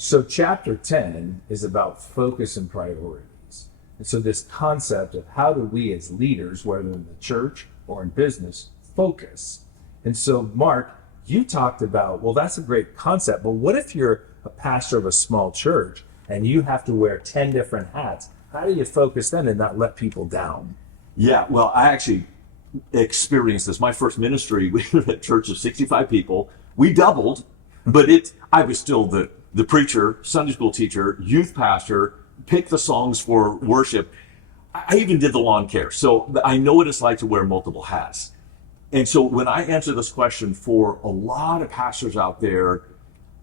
So chapter 10 is about focus and priorities. And so this concept of how do we as leaders, whether in the church or in business, focus. And so Mark, you talked about, well, that's a great concept, but what if you're a pastor of a small church and you have to wear 10 different hats? How do you focus then and not let people down? Yeah, well, I actually experienced this. My first ministry, we were at a church of 65 people. We doubled, but I was still the preacher, Sunday school teacher, youth pastor, picked the songs for worship. I even did the lawn care. So I know what it's like to wear multiple hats. And so when I answer this question, for a lot of pastors out there,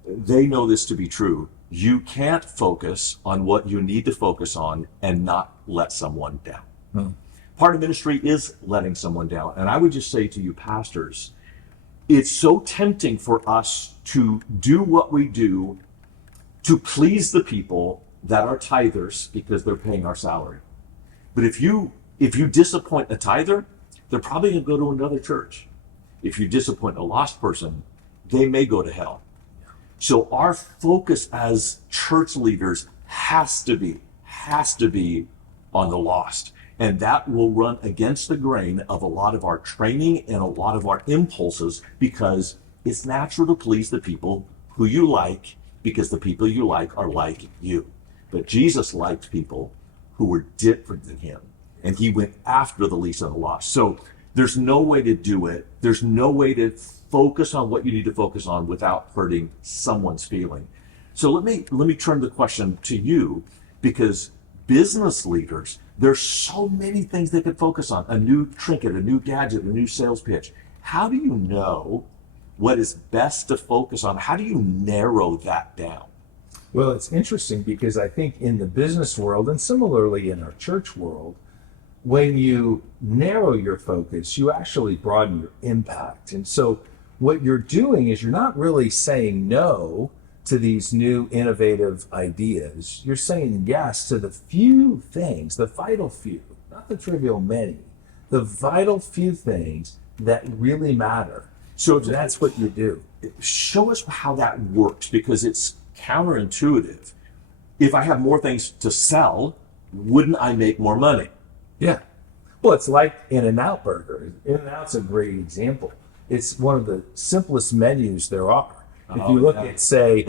they know this to be true. You can't focus on what you need to focus on and not let someone down. Part of ministry is letting someone down. And I would just say to you pastors, it's so tempting for us to do what we do to please the people that are tithers because they're paying our salary. But if you disappoint a tither, they're probably going to go to another church. If you disappoint a lost person, they may go to hell. So our focus as church leaders has to be on the lost. And that will run against the grain of a lot of our training and a lot of our impulses, because it's natural to please the people who you like, because the people you like are like you. But Jesus liked people who were different than him, and he went after the least and the lost. So there's no way to do it. There's no way to focus on what you need to focus on without hurting someone's feeling. So let me turn the question to you, because business leaders, there's so many things they could focus on. A new trinket, a new gadget, a new sales pitch. How do you know what is best to focus on? How do you narrow that down? Well, it's interesting because I think in the business world, and similarly in our church world, when you narrow your focus, you actually broaden your impact. And so what you're doing is you're not really saying no to these new innovative ideas. You're saying yes to the few things, the vital few, not the trivial many, the vital few things that really matter. So that's what you do. Show us how that works, because it's counterintuitive. If I have more things to sell, wouldn't I make more money? Yeah. Well, it's like In-N-Out Burger. In-N-Out's a great example. It's one of the simplest menus there are. If you look at, say,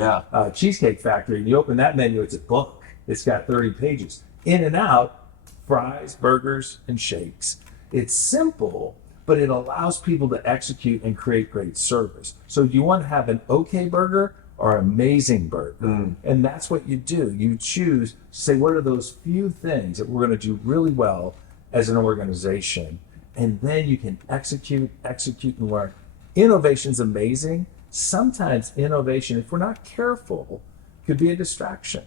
Cheesecake Factory, and you open that menu, it's a book. It's got 30 pages. In-N-Out, fries, burgers, and shakes. It's simple, but it allows people to execute and create great service. So do you want to have an okay burger or amazing burger? And that's what you do. You choose, say, what are those few things that we're going to do really well as an organization? And then you can execute, and learn. Innovation's amazing. Sometimes innovation, if we're not careful, could be a distraction.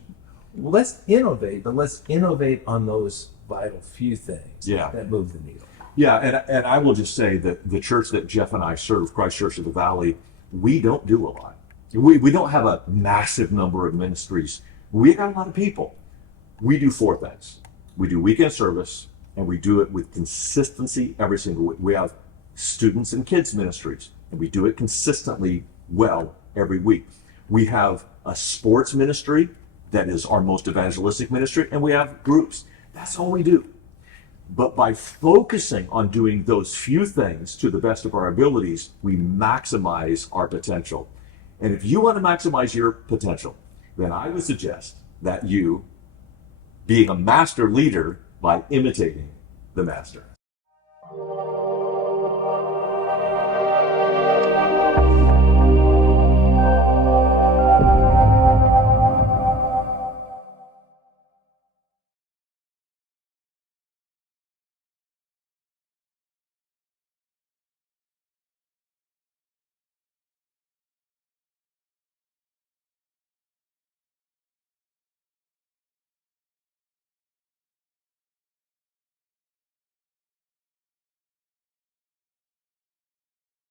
Let's innovate, but let's innovate on those vital few things that move the needle. Yeah, and I will just say that the church that Jeff and I serve, Christ Church of the Valley, we don't do a lot. We don't have a massive number of ministries. We got a lot of people. We do 4 things. We do weekend service, and we do it with consistency every single week. We have students and kids ministries, and we do it consistently well every week. We have a sports ministry that is our most evangelistic ministry, and we have groups. That's all we do. But by focusing on doing those few things to the best of our abilities, we maximize our potential. And if you want to maximize your potential, then I would suggest that you being a master leader by imitating the master.